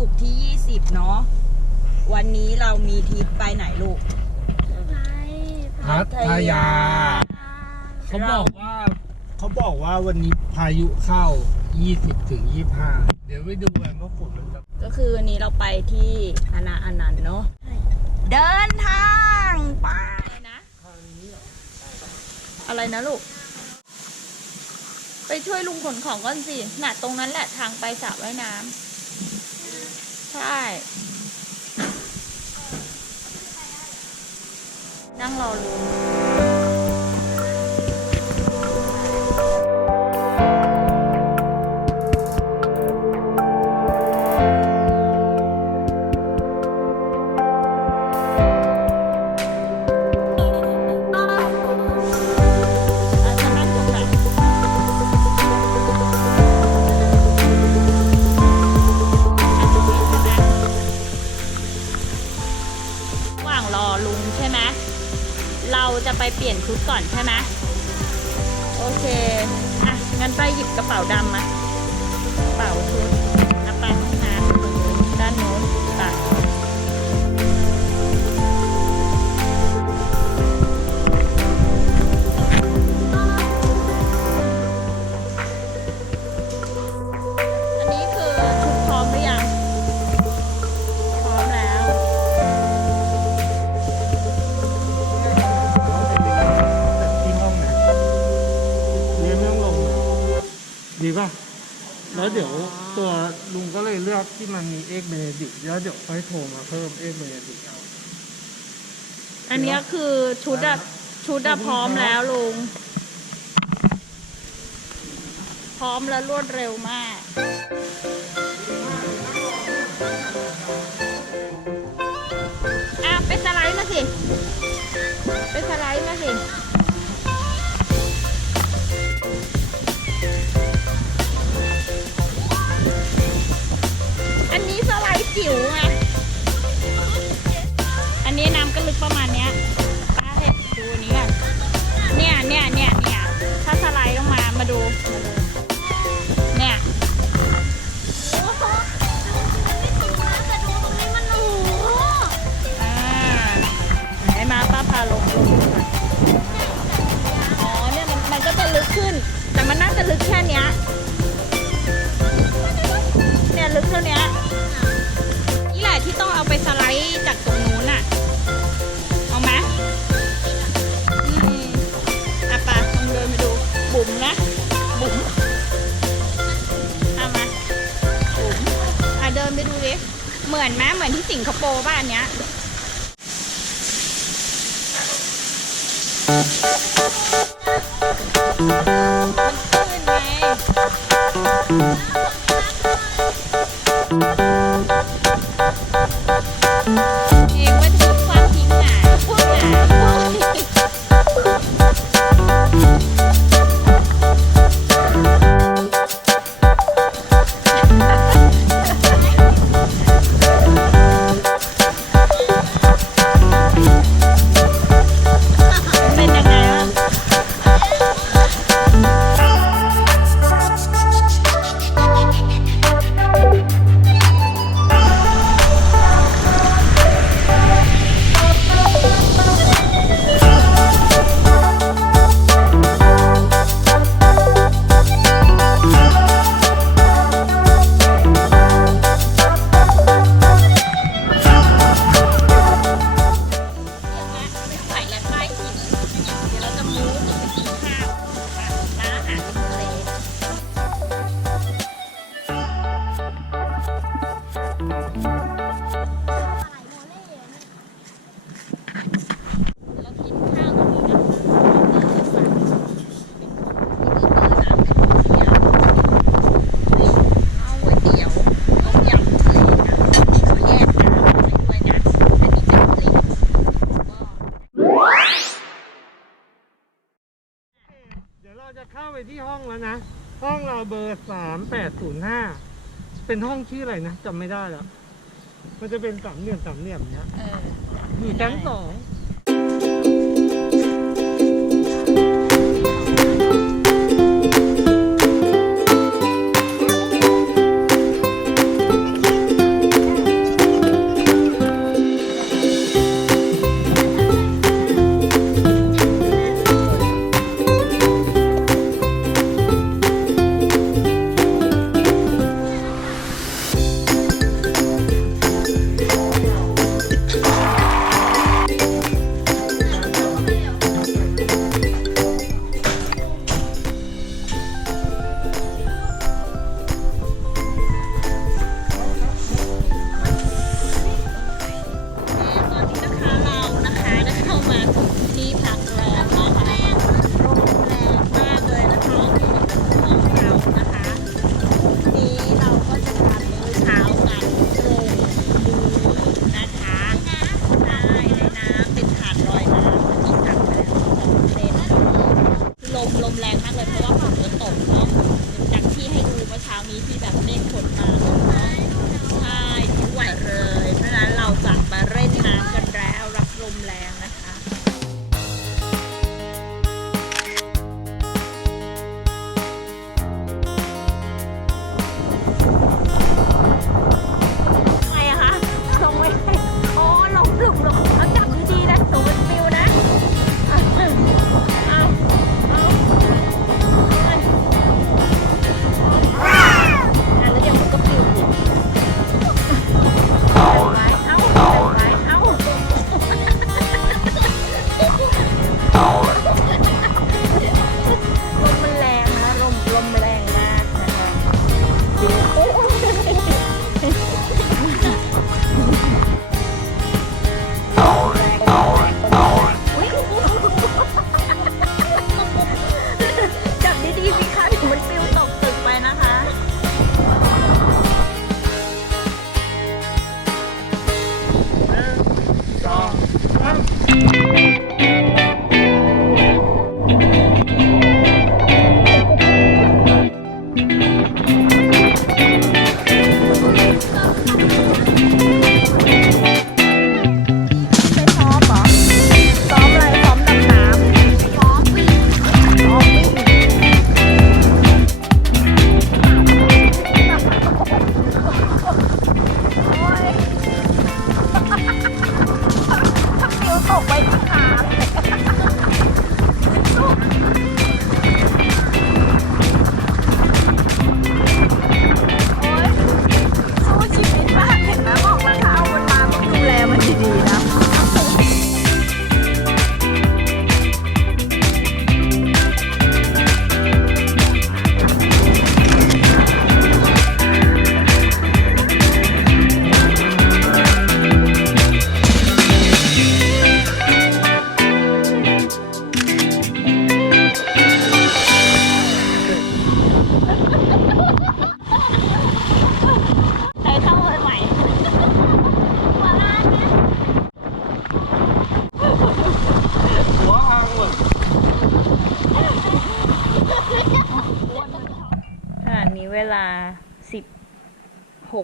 ศุกร์ที่ 20 เนาะ วันนี้เรามีทริปไปไหนลูก พัทยา เขาบอกว่าเขาบอกว่าวันนี้พายุเข้า 20ถึง25 เดี๋ยวไปดูกันว่าฝนมันจะก็คือวันนี้เราไปที่อนาอนันต์เนาะ เดินทางไปนะ อะไรนะลูก ไปช่วยลุงขนของก่อนสิ น่ะตรงนั้นแหละทางไปสระว่ายน้ำใช่ นั่งรอลุง ลี่ยนชุดก่อนใช่ไหมโอเค อะ งั้นไปหยิบกระเป๋าดำมา อกที่มันมีเอกเบเนดิกแล้วเดี๋ยวค่อยโทรมาเพิ่มเอกเบเนดิกเอา อันเนี้ยคือชุดอะชุดอะพร้อมแล้วลุง พร้อมและรวดเร็วมาก ลึกแค่เนี้ยเนี่ยลึกเท่าเนี้ยนี่แหละที่ต้องเอาไปสไลด์จากตรงนู้นอะเอาไหมอืมอะปะลองเดินไปดู บุ๋มนะ บุ๋มเอามา บุ๋มอะเดินไปดูดิเหมือนไหมเหมือนที่สิงคโปร์ป่ะอันเนี้ยมัน เองแล้วนะ ห้องเราเบอร์สามแปดศูนย์ห้าเป็นห้องชื่ออะไรนะจำไม่ได้แล้ว มันจะเป็นสามเหลี่ยมสามเหลี่ยมเนี้ย เอออยู่ชั้นสอง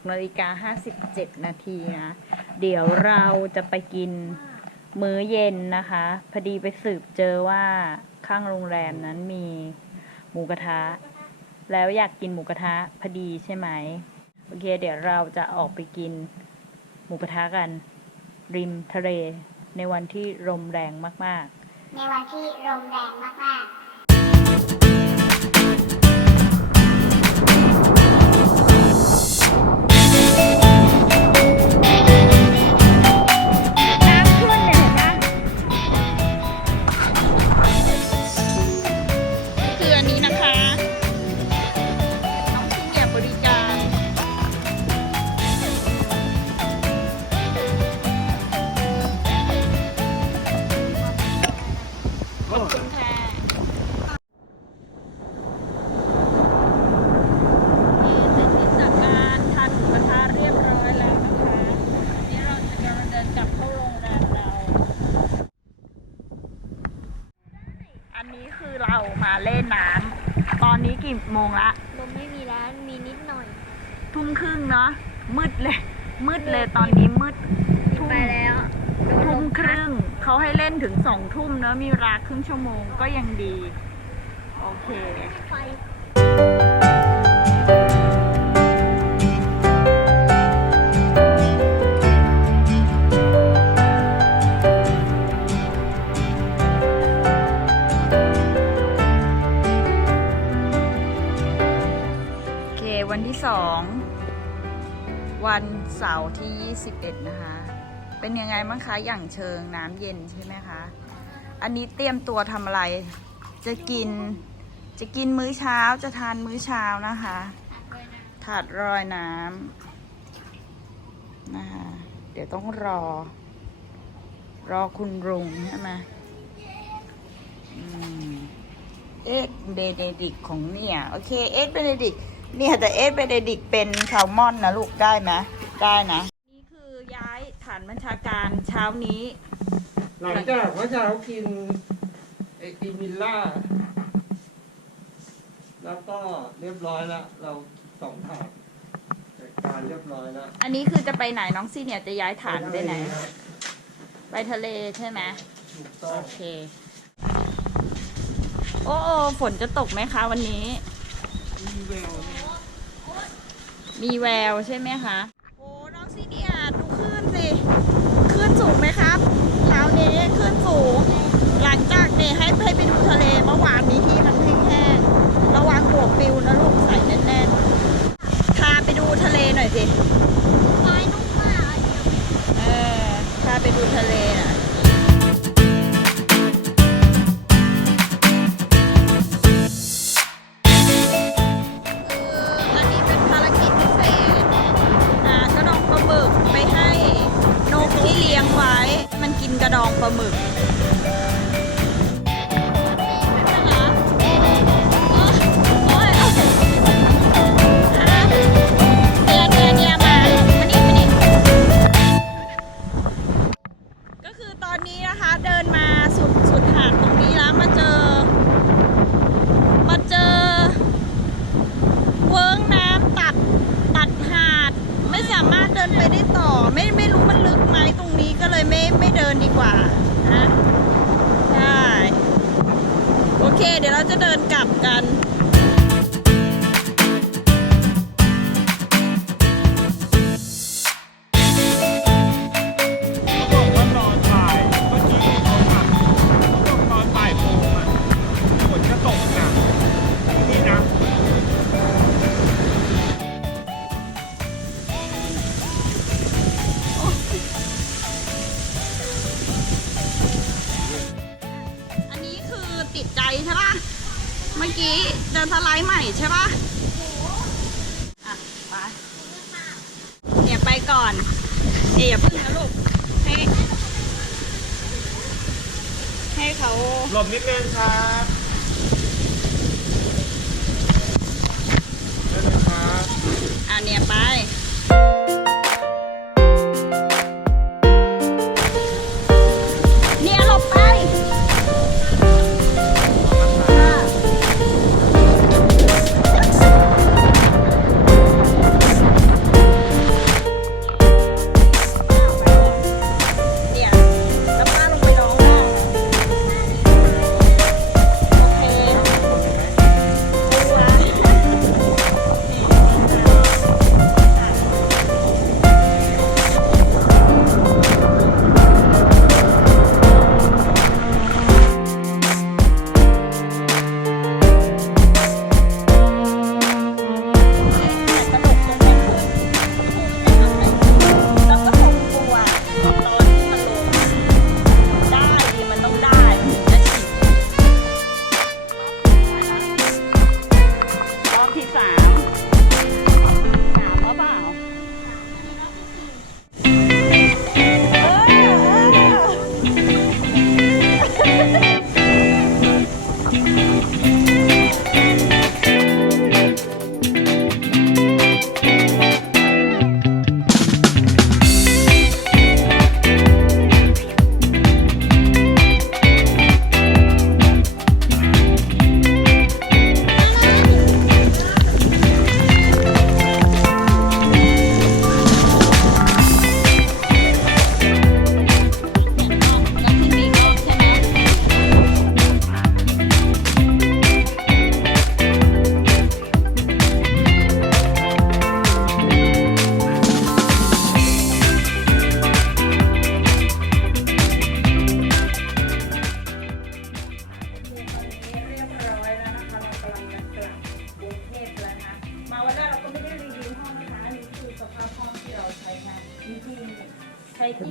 6นาฬิกา57 นาทีนะ เดี๋ยวเราจะไปกินมื้อเย็นนะคะ พอดีไปสืบเจอว่าข้างโรงแรมนั้นมีหมูกระทะ แล้วอยากกินหมูกระทะพอดีใช่ไหม โอเค เดี๋ยวเราจะออกไปกินหมูกระทะกัน ริมทะเลในวันที่ลมแรงมาก ๆ ในวันที่ลมแรงมาก ๆ อนนี้กี่โมงละ ลมไม่มีแล้วมีนิดหน่อย ทุ่มครึ่งเนาะ มืดเลย มืดเลยตอนนี้มืด ทุ่มไปแล้วโดนลทุ่มมครึ่ง เขาให้เล่นถึงสองทุ่มเนอะมีเวลาครึ่งชั่วโมงก็ยังดี โอเค 2 วันเสาร์ที่ 21 นะคะ เป็นยังไงบ้างคะ อย่างเชิงน้ำเย็นใช่ไหมคะ อันนี้เตรียมตัวทำอะไร จะกิน จะกินมื้อเช้า จะทานมื้อเช้านะคะ ถาดรอยน้ำนะคะ เดี๋ยวต้องรอ รอคุณรุงใช่ไหมเอ็กเบเนดิกของเนี่ย โอเค เอ็กเบเนดิก เนี่ยแต่เอ็กเบเนดิกเป็นแซลมอนนะลูกได้ไหมได้นะ นี่คือย้ายฐานบัญชาการเช้านี้ หลังจากว่าเช้ากินไอติมิลล่า แล้วก็เรียบร้อยแล้ว เราสองถาดจัดการเรียบร้อยแล้วอันนี้คือจะไปไหนน้องซี่เนี่ยจะย้ายฐานไปไหน ไปทะเลใช่ไหมถูกต้องโอเค โอ้โอ้ฝนจะตกไหมคะวันนี้ มีแวววใช่ไหมคะ โอ้ น้องซีเนียดูขึ้นสิขึ้นสูงไหมครับเช้านี้ขึ้นสูง หลังจากเนี่ยให้ไปไปดูทะเลเมื่อวานนี้ที่มันแห้งๆระวังหัวปิวนะ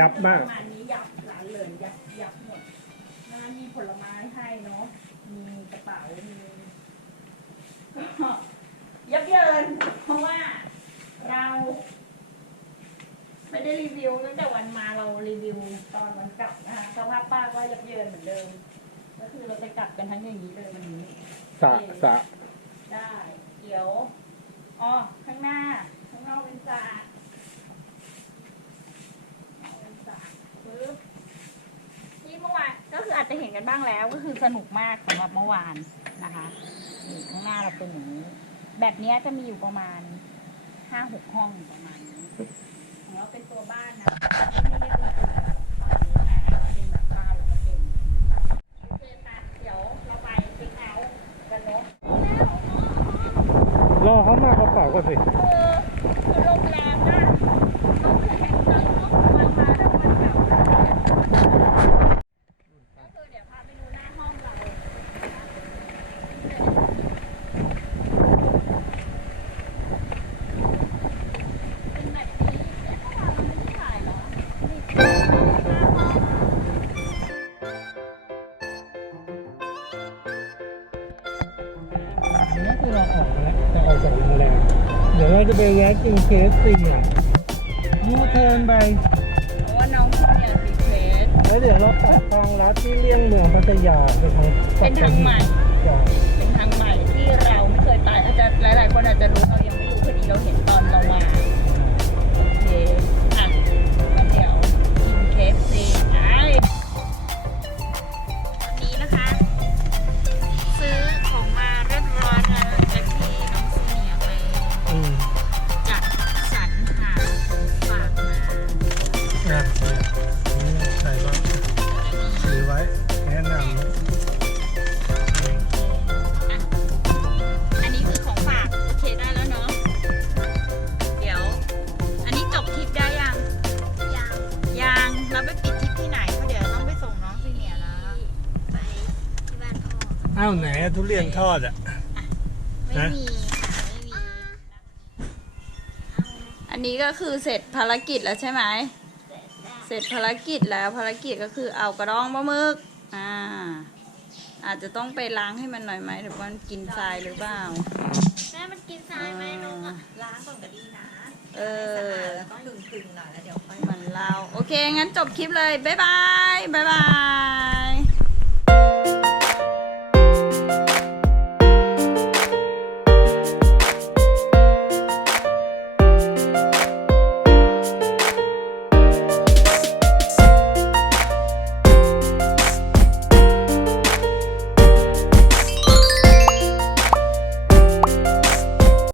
ยับมาก ประมาณนี้ยับร้านเลยยับยับหมดนะมีผลไม้ให้เนาะ มีกระเป๋า มีก็ยับเยิน เพราะว่าเรา ไม่ได้รีวิวตั้งแต่วันมาเรารีวิวตอนวันกลับนะคะสภาพป้าก็ยับเยินเหมือนเดิม ก็คือเราจะกลับกันทั้งอย่างนี้เลยวันนี้ สะสะได้ เดี๋ยว อ๋อ ข้างหน้า ข้างนอกเป็นสระข้างนอกเป็นสระปึ๊บที่เมื่อวาน ก็คืออาจจะเห็นกันบ้างแล้วก็คือสนุกมากสำหรับเมื่อวานนะคะนี่ข้างหน้าเราเป็นอย่างนี้ แบบนี้จะมีอยู่ประมาณห้าหกห้องประมาณนี้ของเราเป็นตัวบ้านนะไม่ได้เป็นตัวแบบนี้นะเป็นแบบบ้านแล้วก็เป็นโอเคค่ะเดี๋ยวเราไปเช็คเอาท์กันเนาะรอเขามากระเป๋าก็สิ ดี๋ยวเราจะไปแวะกินเคฟซีอะยูเทิร์นไปเพราะว่าน้องคุณเนี่ยรีเควสแล้วเดี๋ยวเราตัดทางลัดที่เลี่ยงเมืองพัทยาไปทางเป็นทางใหม่ จ้ะเป็นทางใหม่ที่เราไม่เคยไปอาจจะหลาย ๆ คนอาจจะรู้เรายังไม่รู้พอดีเราเห็นตอนเรามา อะนี่ใส่บ้างถือไว้แนะนอะอันนี้คือของฝาก โอเคได้แล้วเนาะ เดี๋ยว อันนี้จบทริปได้ยัง ยังยังเราไปปิดทริปที่ไหนเพราะเดี๋ยวต้องไปส่งน้องซีเนียร์แล้ว ไปที่บ้านพ่อำอ้าวไหนอะทุเรียนทอดอะ ไม่ฮะมีค่ะไม่มีอันนี้ก็คือเสร็จภารกิจแล้วใช่ไหม เสร็จภารกิจแล้วภารกิจก็คือเอากระดองปลาหมึกอ่า อาจจะต้องไปล้างให้มันหน่อยไหมหรือว่ามันกินทรายหรือเปล่า แม่มันกินทรายไหมนกอะล้างก่อนก็ดีนะเออแล้วก็ตึงๆหน่อยแล้วเดี๋ยวค่อย เหมือนเรา โอเค งั้นจบคลิปเลย บ๊ายบาย บ๊ายบาย